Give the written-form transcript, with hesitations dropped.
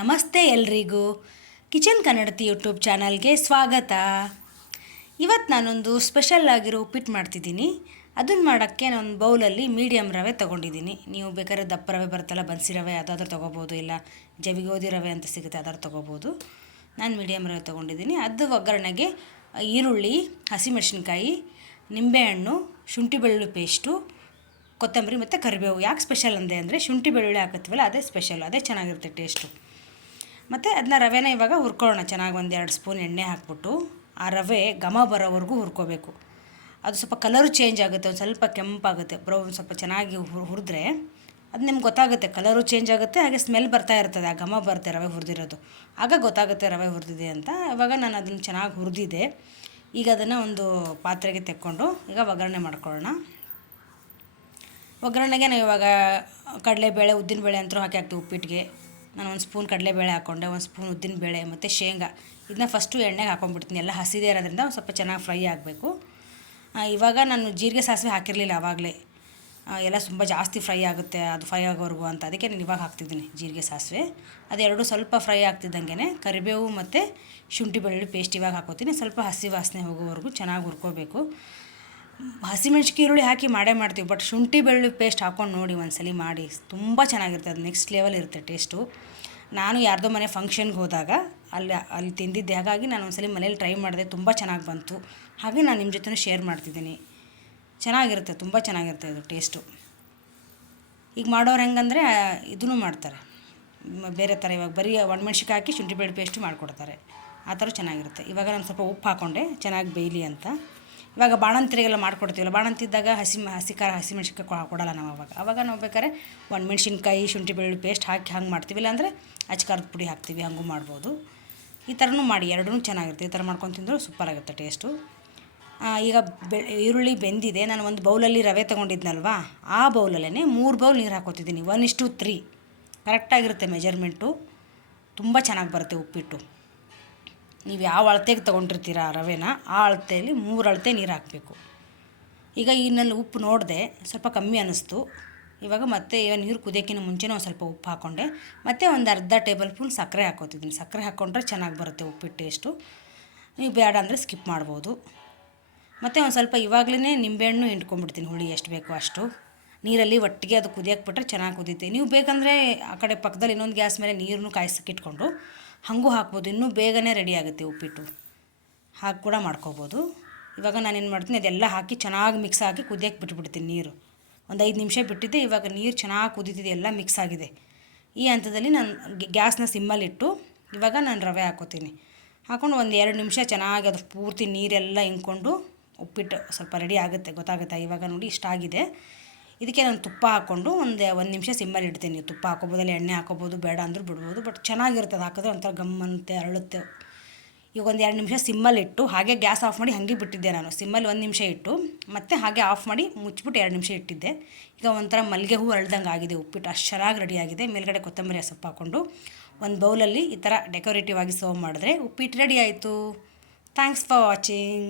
ನಮಸ್ತೆ ಎಲ್ರಿಗೂ ಕಿಚನ್ ಕನ್ನಡತಿ ಯೂಟ್ಯೂಬ್ ಚಾನಲ್ಗೆ ಸ್ವಾಗತ. ಇವತ್ತು ನಾನೊಂದು ಸ್ಪೆಷಲ್ ಆಗಿರೋ ಉಪ್ಪಿಟ್ಟು ಮಾಡ್ತಿದ್ದೀನಿ. ಅದನ್ನು ಮಾಡೋಕ್ಕೆ ನಾನು ಬೌಲಲ್ಲಿ ಮೀಡಿಯಮ್ ರವೆ ತೊಗೊಂಡಿದ್ದೀನಿ. ನೀವು ಬೇಕಾದ್ರೆ ದಪ್ಪ ರವೆ ಬರುತ್ತಲ್ಲ, ಬನ್ಸಿ ರವೆ ಅದಾದರೂ ತೊಗೋಬೋದು, ಇಲ್ಲ ಜವಿಗೋಧಿ ರವೆ ಅಂತ ಸಿಗುತ್ತೆ ಅದಾದ್ರು ತೊಗೋಬೋದು. ನಾನು ಮೀಡಿಯಮ್ ರವೆ ತೊಗೊಂಡಿದ್ದೀನಿ. ಅದು ಒಗ್ಗರಣೆಗೆ ಈರುಳ್ಳಿ, ಹಸಿಮೆಣಸಿನ್ಕಾಯಿ, ನಿಂಬೆಹಣ್ಣು, ಶುಂಠಿ ಬೆಳ್ಳುಳ್ಳಿ ಪೇಸ್ಟು, ಕೊತ್ತಂಬರಿ ಮತ್ತು ಕರಿಬೇವು. ಯಾಕೆ ಸ್ಪೆಷಲ್ ಅಂದೆ ಅಂದರೆ ಶುಂಠಿ ಬೆಳ್ಳುಳ್ಳಿ ಹಾಕತ್ವಲ್ಲ, ಅದೇ ಸ್ಪೆಷಲ್, ಅದೇ ಚೆನ್ನಾಗಿರುತ್ತೆ ಟೇಸ್ಟು. ಮತ್ತು ಅದನ್ನ ರವೆನ ಇವಾಗ ಹುರ್ಕೊಳ್ಳೋಣ ಚೆನ್ನಾಗಿ. 1-2 ಸ್ಪೂನ್ ಎಣ್ಣೆ ಹಾಕ್ಬಿಟ್ಟು ಆ ರವೆ ಘಮ ಬರೋವರೆಗೂ ಹುರ್ಕೋಬೇಕು. ಅದು ಸ್ವಲ್ಪ ಕಲರು ಚೇಂಜ್ ಆಗುತ್ತೆ, ಒಂದು ಸ್ವಲ್ಪ ಕೆಂಪಾಗುತ್ತೆ, ಬ್ರೌನ್ ಸ್ವಲ್ಪ ಚೆನ್ನಾಗಿ ಹುರಿದ್ರೆ ಅದು ನಿಮ್ಗೆ ಗೊತ್ತಾಗುತ್ತೆ, ಕಲರು ಚೇಂಜ್ ಆಗುತ್ತೆ, ಹಾಗೆ ಸ್ಮೆಲ್ ಬರ್ತಾ ಇರ್ತದೆ, ಆ ಘಮ ಬರುತ್ತೆ ರವೆ ಹುರಿದಿರೋದು, ಆಗ ಗೊತ್ತಾಗುತ್ತೆ ರವೆ ಹುರಿದಿದೆ ಅಂತ. ಇವಾಗ ನಾನು ಅದನ್ನು ಚೆನ್ನಾಗಿ ಹುರಿದಿದೆ. ಈಗ ಅದನ್ನು ಒಂದು ಪಾತ್ರೆಗೆ ತೆಕ್ಕೊಂಡು ಈಗ ಒಗ್ಗರಣೆ ಮಾಡ್ಕೊಳ್ಳೋಣ. ಒಗ್ಗರಣೆಗೆ ನಾವು ಇವಾಗ ಕಡಲೆಬೇಳೆ, ಉದ್ದಿನಬೇಳೆ ಅಂತೂ ಹಾಕ್ತೀವಿ ಉಪ್ಪಿಟ್ಟಿಗೆ. ನಾನು 1 ಸ್ಪೂನ್ ಕಡಲೆಬೇಳೆ ಹಾಕ್ಕೊಂಡೆ, 1 ಸ್ಪೂನ್ ಉದ್ದಿನಬೇಳೆ ಮತ್ತು ಶೇಂಗಾ. ಇದನ್ನ ಫಸ್ಟು ಎಣ್ಣೆಗೆ ಹಾಕ್ಕೊಂಡ್ಬಿಡ್ತೀನಿ. ಎಲ್ಲ ಹಸಿದೇ ಇರೋದ್ರಿಂದ ಒಂದು ಸ್ವಲ್ಪ ಚೆನ್ನಾಗಿ ಫ್ರೈ ಆಗಬೇಕು. ಇವಾಗ ನಾನು ಜೀರಿಗೆ ಸಾಸಿವೆ ಹಾಕಿರಲಿಲ್ಲ ಆವಾಗಲೇ, ಎಲ್ಲ ತುಂಬ ಜಾಸ್ತಿ ಫ್ರೈ ಆಗುತ್ತೆ ಅದು ಫ್ರೈ ಆಗೋವರೆಗೂ ಅಂತ, ಅದಕ್ಕೆ ನಾನು ಇವಾಗ ಹಾಕ್ತಿದ್ದೀನಿ ಜೀರಿಗೆ ಸಾಸಿವೆ. ಅದೆರಡು ಸ್ವಲ್ಪ ಫ್ರೈ ಆಗ್ತಿದ್ದಂಗೆ ಕರಿಬೇವು ಮತ್ತು ಶುಂಠಿ ಬೆಳ್ಳುಳ್ಳಿ ಪೇಸ್ಟ್ ಇವಾಗ ಹಾಕೋತೀನಿ. ಸ್ವಲ್ಪ ಹಸಿ ವಾಸನೆ ಹೋಗೋವರೆಗೂ ಚೆನ್ನಾಗಿ ಹುರ್ಕೋಬೇಕು. ಹಸಿಮೆಣ್ಸಿಕಾಯಿ ಈರುಳ್ಳಿ ಹಾಕಿ ಮಾಡ್ತೀವಿ, ಬಟ್ ಶುಂಠಿ ಬೆಳ್ಳುಳ್ಳಿ ಪೇಸ್ಟ್ ಹಾಕ್ಕೊಂಡು ನೋಡಿ ಒಂದ್ಸಲಿ ಮಾಡಿ, ತುಂಬ ಚೆನ್ನಾಗಿರುತ್ತೆ, ಅದು ನೆಕ್ಸ್ಟ್ ಲೆವೆಲ್ ಇರುತ್ತೆ ಟೇಸ್ಟು. ನಾನು ಯಾರ್ದೋ ಮನೆ ಫಂಕ್ಷನ್ಗೆ ಹೋದಾಗ ಅಲ್ಲಿ ತಿಂದಿದ್ದೆ, ಹಾಗಾಗಿ ನಾನು ಒಂದ್ಸಲಿ ಮನೇಲಿ ಟ್ರೈ ಮಾಡಿದೆ, ತುಂಬ ಚೆನ್ನಾಗಿ ಬಂತು. ಹಾಗೆ ನಾನು ನಿಮ್ಮ ಜೊತೆ ಶೇರ್ ಮಾಡ್ತಿದ್ದೀನಿ. ಚೆನ್ನಾಗಿರುತ್ತೆ, ತುಂಬ ಚೆನ್ನಾಗಿರುತ್ತೆ ಇದು ಟೇಸ್ಟು. ಈಗ ಮಾಡೋರು ಹೆಂಗಂದರೆ ಇದೂ ಮಾಡ್ತಾರೆ ಬೇರೆ ಥರ, ಇವಾಗ ಬರೀ ಒಣಮೆಣ್ಸಿಕಾಯಿ ಹಾಕಿ ಶುಂಠಿ ಬೆಳ್ಳುಳ್ಳಿ ಪೇಸ್ಟು ಮಾಡಿಕೊಡ್ತಾರೆ, ಆ ಥರ ಚೆನ್ನಾಗಿರುತ್ತೆ. ಇವಾಗ ನಾನು ಸ್ವಲ್ಪ ಉಪ್ಪು ಹಾಕ್ಕೊಂಡೆ ಚೆನ್ನಾಗಿ ಬೇಯಲಿ ಅಂತ. ಇವಾಗ ಬಾಣಂತಿರಿಗೆಲ್ಲ ಮಾಡ್ಕೊಡ್ತೀವಲ್ಲ, ಬಾಣಂತಿದ್ದಾಗ ಹಸಿಮೆಣ್ಸಿನ್ಕಾಯಿ ಕೊಡೋಲ್ಲ ನಾವು. ಅವಾಗ ನಾವು ಬೇಕಾದ್ರೆ ಒಣಮೆಣ್ಸಿನ್ಕಾಯಿ ಶುಂಠಿ ಬೆಳ್ಳುಳ್ಳಿ ಪೇಸ್ಟ್ ಹಾಕಿ ಹಂಗೆ ಮಾಡ್ತೀವಿ, ಇಲ್ಲಾಂದರೆ ಅಚ್ಕಾರದ ಪುಡಿ ಹಾಕ್ತೀವಿ, ಹಂಗೂ ಮಾಡ್ಬೋದು. ಈ ಥರನೂ ಮಾಡಿ, ಎರಡೂ ಚೆನ್ನಾಗಿರುತ್ತೆ. ಈ ಥರ ಮಾಡ್ಕೊಂಡು ತಿಂದರೂ ಸೂಪರಾಗುತ್ತೆ ಟೇಸ್ಟು. ಈಗ ಈರುಳ್ಳಿ ಬೆಂದಿದೆ. ನಾನು ಒಂದು ಬೌಲಲ್ಲಿ ರವೆ ತೊಗೊಂಡಿದ್ನಲ್ವಾ, ಆ ಬೌಲಲ್ಲೇ 3 ಬೌಲ್ ನೀರು ಹಾಕೋತಿದ್ದೀನಿ. 1:3 ಕರೆಕ್ಟಾಗಿರುತ್ತೆ ಮೆಜರ್ಮೆಂಟು, ತುಂಬ ಚೆನ್ನಾಗಿ ಬರುತ್ತೆ ಉಪ್ಪಿಟ್ಟು. ನೀವು ಯಾವ ಅಳತೆಗೆ ತೊಗೊಂಡಿರ್ತೀರ ರವೆನ, ಆ ಅಳತೆಯಲ್ಲಿ 3 ಅಳತೆ ನೀರು ಹಾಕಬೇಕು. ಈಗ ಇನ್ನಲ್ಲಿ ಉಪ್ಪು ನೋಡಿದೆ, ಸ್ವಲ್ಪ ಕಮ್ಮಿ ಅನ್ನಿಸ್ತು. ಇವಾಗ ಮತ್ತೆ ನೀರು ಕುದಿಯೋಕ್ಕಿಂತ ಮುಂಚೆನೇ ಒಂದು ಸ್ವಲ್ಪ ಉಪ್ಪು ಹಾಕ್ಕೊಂಡೆ, ಮತ್ತು ಒಂದು ಅರ್ಧ ಟೇಬಲ್ ಸ್ಪೂನ್ ಸಕ್ಕರೆ ಹಾಕ್ಕೋತಿದ್ದೀನಿ. ಸಕ್ಕರೆ ಹಾಕ್ಕೊಂಡ್ರೆ ಚೆನ್ನಾಗಿ ಬರುತ್ತೆ ಉಪ್ಪಿಟ್ಟು ಟೇಸ್ಟು. ನೀವು ಬೇಡ ಅಂದರೆ ಸ್ಕಿಪ್ ಮಾಡ್ಬೋದು. ಮತ್ತು ಒಂದು ಸ್ವಲ್ಪ ಇವಾಗಲೇ ನಿಂಬೆಹಣ್ಣು ಹಿಂಡ್ಕೊಂಡ್ಬಿಡ್ತೀನಿ, ಹುಳಿ ಎಷ್ಟು ಬೇಕೋ ಅಷ್ಟು ನೀರಲ್ಲಿ ಒಟ್ಟಿಗೆ ಅದು ಕುದಿಯೋಕೆ ಬಿಟ್ಟರೆ ಚೆನ್ನಾಗಿ ಕುದೀತೆ. ನೀವು ಬೇಕಂದರೆ ಆ ಕಡೆ ಪಕ್ಕದಲ್ಲಿ ಇನ್ನೊಂದು ಗ್ಯಾಸ್ ಮೇಲೆ ನೀರನ್ನು ಕಾಯಿಸೋಕ್ಕಿಟ್ಕೊಂಡು ಹಾಗೂ ಹಾಕ್ಬೋದು, ಇನ್ನೂ ಬೇಗನೆ ರೆಡಿ ಆಗುತ್ತೆ ಉಪ್ಪಿಟ್ಟು, ಹಾಗೆ ಕೂಡ ಮಾಡ್ಕೋಬೋದು. ಇವಾಗ ನಾನೇನು ಮಾಡ್ತೀನಿ, ಅದೆಲ್ಲ ಹಾಕಿ ಚೆನ್ನಾಗಿ ಮಿಕ್ಸ್ ಆಗಿ ಕುದಿಯೋಕೆ ಬಿಟ್ಬಿಡ್ತೀನಿ ನೀರು. ಒಂದು 5 ನಿಮಿಷ ಬಿಟ್ಟಿದ್ದೆ, ಇವಾಗ ನೀರು ಚೆನ್ನಾಗಿ ಕುದೀತಿದೆ, ಎಲ್ಲ ಮಿಕ್ಸ್ ಆಗಿದೆ. ಈ ಹಂತದಲ್ಲಿ ನಾನು ಗ್ಯಾಸ್ನ ಸಿಮ್ಮಲ್ಲಿಟ್ಟು ಇವಾಗ ನಾನು ರವೆ ಹಾಕೋತೀನಿ. ಹಾಕ್ಕೊಂಡು ಒಂದು 2 ನಿಮಿಷ ಚೆನ್ನಾಗಿ ಅದು ಪೂರ್ತಿ ನೀರೆಲ್ಲ ಹಿಂಡ್ಕೊಂಡು ಉಪ್ಪಿಟ್ಟು ಸ್ವಲ್ಪ ರೆಡಿ ಆಗುತ್ತೆ, ಗೊತ್ತಾಗುತ್ತೆ. ಇವಾಗ ನೋಡಿ ಇಷ್ಟ ಆಗಿದೆ. ಇದಕ್ಕೆ ನಾನು ತುಪ್ಪ ಹಾಕ್ಕೊಂಡು ಒಂದು ನಿಮಿಷ ಸಿಮ್ಮಲ್ಲಿ ಇಡ್ತೀನಿ. ತುಪ್ಪ ಹಾಕೋಬೋದಲ್ಲ, ಎಣ್ಣೆ ಹಾಕೋಬೋದು, ಬೇಡ ಅಂದರೂ ಬಿಡ್ಬೋದು, ಬಟ್ ಚೆನ್ನಾಗಿರುತ್ತೆ ಅದು ಹಾಕಿದ್ರೆ, ಒಂಥರ ಗಮ್ಮಂತೆ ಅರಳುತ್ತೆ. ಈಗ ಒಂದು 2 ನಿಮಿಷ ಸಿಮ್ಮಲ್ಲಿಟ್ಟು ಹಾಗೆ ಗ್ಯಾಸ್ ಆಫ್ ಮಾಡಿ ಹಾಗೆ ಬಿಟ್ಟಿದ್ದೆ ನಾನು. ಸಿಮ್ಮಲ್ಲಿ 1 ನಿಮಿಷ ಇಟ್ಟು ಮತ್ತೆ ಹಾಗೆ ಆಫ್ ಮಾಡಿ ಮುಚ್ಚಿಬಿಟ್ಟು 2 ನಿಮಿಷ ಇಟ್ಟಿದ್ದೆ. ಈಗ ಒಂಥರ ಮಲ್ಲಿಗೆ ಹೂವು ಅರಳ್ದಂಗೆ ಆಗಿದೆ ಉಪ್ಪಿಟ್ಟು, ಅಷ್ಟು ಚೆನ್ನಾಗಿ ರೆಡಿಯಾಗಿದೆ. ಮೇಲ್ಗಡೆ ಕೊತ್ತಂಬರಿ ಸೊಪ್ಪು ಹಾಕ್ಕೊಂಡು ಒಂದು ಬೌಲಲ್ಲಿ ಈ ಥರ ಡೆಕೋರೇಟಿವ್ ಆಗಿ ಸರ್ವ್ ಮಾಡಿದ್ರೆ ಉಪ್ಪಿಟ್ಟು ರೆಡಿ ಆಯಿತು. Thanks for watching.